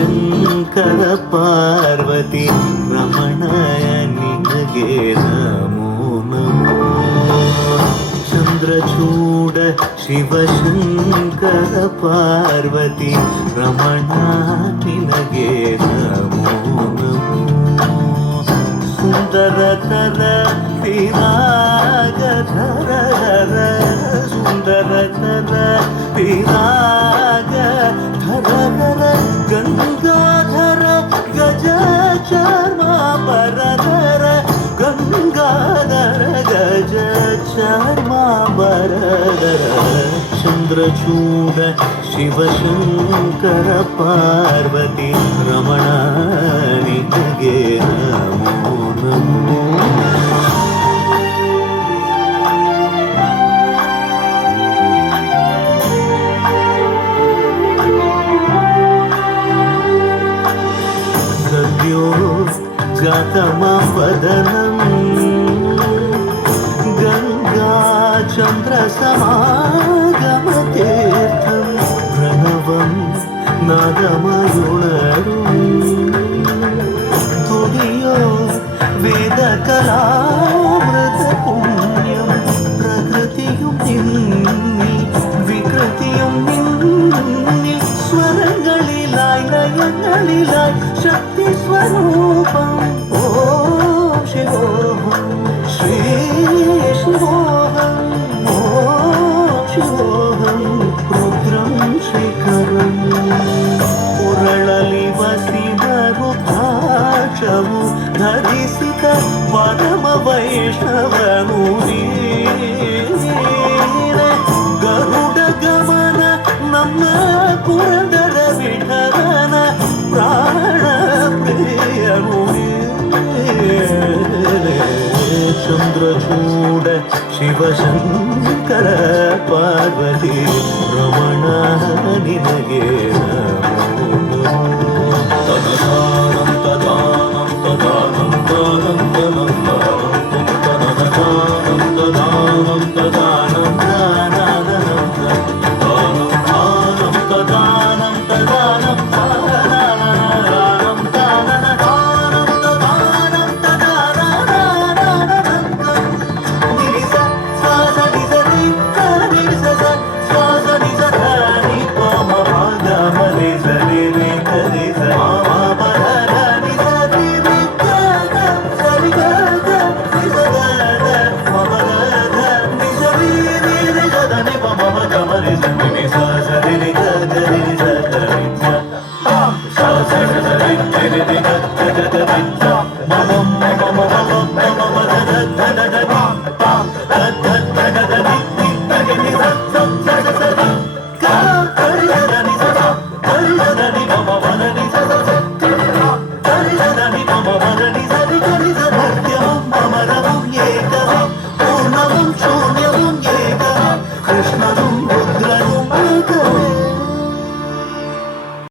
ಶಿವಶಂಕರ ಪಾರ್ವತಿ ರಮಣಯ ನಿನಗೆ ನಮೋ ನಮೋ. ಚಂದ್ರಚೂಡ ಶಿವಶಂಕರ ಪಾರ್ವತಿ ರಮಣ ನಿನಗೆ ನಮೋ ನಮೋ. ಸುಂದರತರ ವಿರಾಗಧರ ಸುಂದರತರ ವಿರಾಗ ಧರ ಗಂಗಾಧರ ಗಜ ಚರ್ಮಾಂಬರಧರ ಗಂಗಾಧರ ಗಜ ಚರ್ಮಾಂಬರಧರ. ಚಂದ್ರಚೂಡ ಶಿವಶಂಕರ ಪಾರ್ವತಿ ರಮಣ ನಿನಗೆ ನಮೋ ನಮೋ. गतमवदनं गङ्गाचन्द्रसमागमतीर्थं प्रणवं नादमयुणरुं तुडियो वेदकलामृतपुण्यं प्रकृतियुं निन्नि विकृतियुं निन्नि स्वरங்களிലായി ലയങ്ങളിലായി ശക്തി സ്വരൂപം. ഓം ശിവോഹം ശ്രീ ശിവോഹം ഓം ശിവോഹം രുദ്രം ശിഖരം. ಉರಳಲಿ ವಸಿದ ರುದ್ರಾಕ್ಷವು ಧರಿಸಿದ ಪರಮ ವೈಷ್ಣವನು ಗರುಡ ಗಮನ ನಮ್ಮ ಪುರಂದರ ವಿಠಲನ ಪ್ರಾಣ ಪ್ರಿಯನು. ಚಂದ್ರಚೂಡ ಶಿವಶಂಕರ ಪಾರ್ವತಿ ರಮಣ ನಿನಗೆ ನಮೋ ನಮೋ. ತದಾನಂ ತದಾನಂ ತದಾನಂ ತದಾನಂ ತದಾನಂ ತದಾನಂ ತದಾನಂ sa sa sa sa sa sa sa sa sa sa sa